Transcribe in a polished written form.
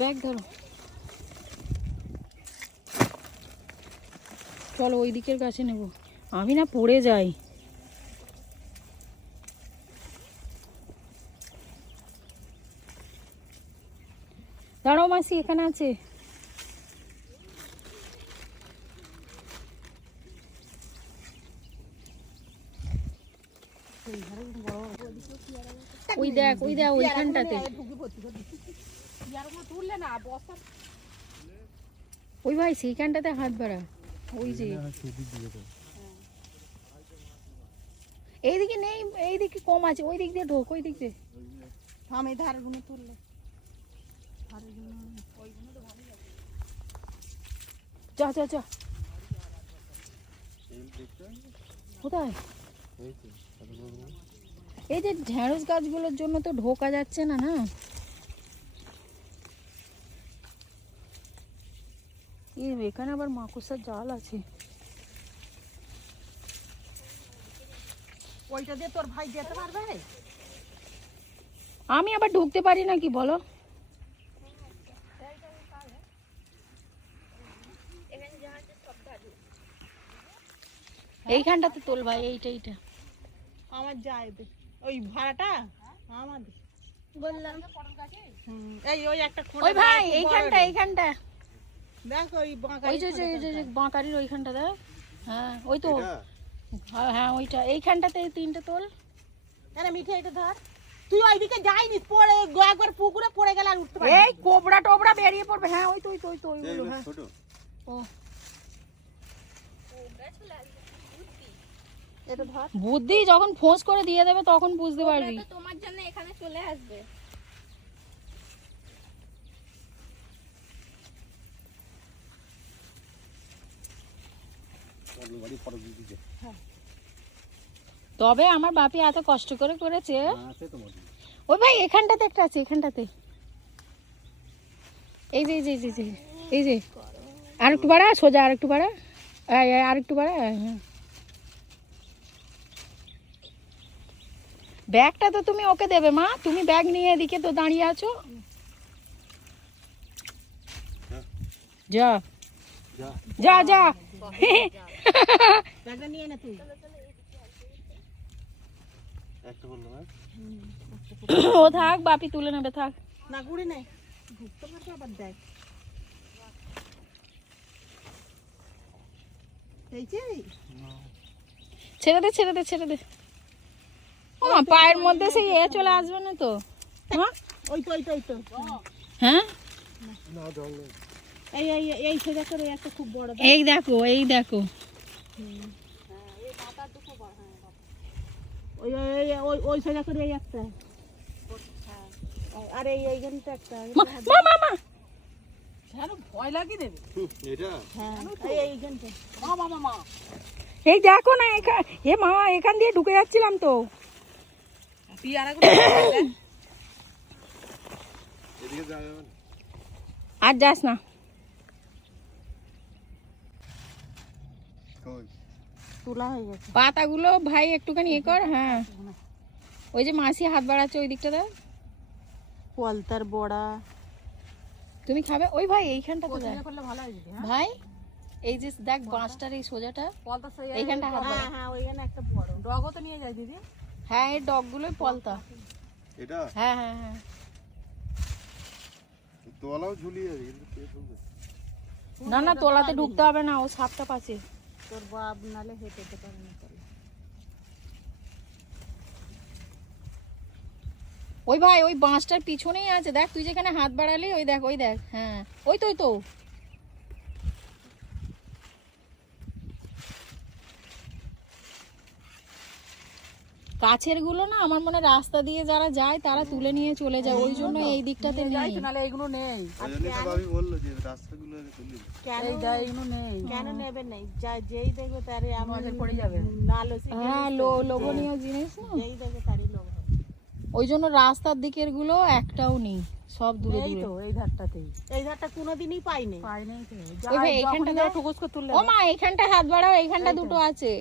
Bag ধরো, চলো ওই দিকের গাছে নেব। আমি না পড়ে যাই। দাঁড়াও মাসি, এখানে আছে। ওই দেখ, ওই দেখ, ওইখানটাতে। ওই ভাই সেইখানটাতে হাত বাড়া। ওই যে এইদিকে নেই, এইদিকে কম আছে। ওই দিক দিয়ে ঢোক, ওই দিক দিয়ে। আমি ধারে গুনে তুললে যা যা যা। কোথায়? এই যে ঢেঁড়স গাছগুলোর জন্য তো ঢোকা যাচ্ছে না। না এখানে আবার মাকড়সার জাল আছে। ওইটা দিয়ে তোর ভাই যেতে পারবে? আমি আবার ঢুকতে পারি না কি বলো? এইখানটাতে তোল ভাই, এইটা আমার যাইবে ওই ভাড়াটা আমাদের বললাম। এই ওই একটা ওই ভাই এইখানটা দেখ ওই ওই যে বাঁকারির ওইখানটা দেখ। হ্যাঁ ওই তো, হ্যাঁ ওইটা। এইখানটাতে তিনটে তোল। আরে মিঠে এটা ধর। তুই ওইদিকে যাইনি, পড়ে একবার পুকুরে পড়ে গেল আর উঠতে পারবি। এই কোবড়া টোবড়া বেরিয়ে পড়বে। হ্যাঁ ওই তো ওইগুলো। হ্যাঁ ও এটা ধর। বুদ্ধি যখন ফোঁস করে দিয়ে দেবে তখন বুঝতে পারবি। তোমার জন্য এখানে চলে আসবে। তবে আমার বাপি এত কষ্ট করে করেছে। ওই ভাই এখানটাতে একটা আছে, এখানটাতে। এই যে আর একটু বাড়া, সোজা আর একটু বাড়া, আর একটু বাড়া। হ্যাঁ ব্যাগটা তো তুমি ওকে দেবে মা। তুমি ব্যাগ নিয়ে এদিকে তো দাঁড়িয়ে আছো। যা যা যা। ব্যাগটা নিয়ে নে তুই। ও থাক, বাপি তুলে নেবে, থাক। না গুড়ি নে, ঢুকতে পারবে আবার। দেখ এই যে ছেড়ে দে। ও মা, পায়ের মধ্যে সেই চলে আসবে না তো? হ্যাঁ ওই তো হ্যাঁ এই সোজা করে একটা খুব বড়। এই দেখো ওই সোজা করে এই একটা। আর এইখানটা একটা। মা ভয় লাগিয়ে দেবে এটা। হ্যাঁ এইখানটা। মা এই দেখো না, এ মা এখান দিয়ে ঢুকে যাচ্ছিলাম তো। আর যাস না। তোলা হয়ে গেছে পাতাগুলো ভাই একটুখানি এ কর। হ্যাঁ ওই যে মাসি হাত বাড়াচ্ছে ওই দিকটা দাও। পলতার বড়া তুমি খাবে? ওই ভাই এইখানটা তো দেখ ভালো হয় ভাই। এই যে দেখ বাঁশটার এই সোজাটা, এইখানটা হাত বাড়া। হ্যাঁ ওইখানে একটা বড় ডগও তো নিয়ে যায় দিদি। হ্যাঁ এই ডগগুলোই পলতা এটা। হ্যাঁ তোলাও ঝুলিয়ে কিন্তু কে তুলবে? না তোলাতে ঢুকতে হবে না, ও সাপটা পাশে। তোর বাপ নালে হেঁটে যেতে পারে না। ওই ভাই ওই বাঁশটার পিছনেই আছে দেখ, তুই যেখানে হাত বাড়ালি ওই দেখ হ্যাঁ ওই তো কাছের গুলো না আমার মনে রাস্তা দিয়ে যারা যায় তারা তুলে নিয়ে চলে যায়, ওই জন্য এই দিকটাতে নেই। নালে এগুলো নেই। আমি বললো যে রাস্তাগুলো তুলি এগুলো নেই। কেন নেবে নেই? যেই দেখবে তারে আমাদের পড়ে যাবে। হ্যাঁ লোভনীয় জিনিস না, যেই দেখবে তারই লোভ হবে। ওই জন্য রাস্তার দিকের গুলো একটাও নেই, সব দূরে এই দূরে তো এই ধারটাতেই, এই ধারটা কোনোদিনই পাইনি। ওই ভাই এইখানটা দাও, ও মা এইখানটা হাত বাড়াও, এইখানটা এই তো। দুটো আছে।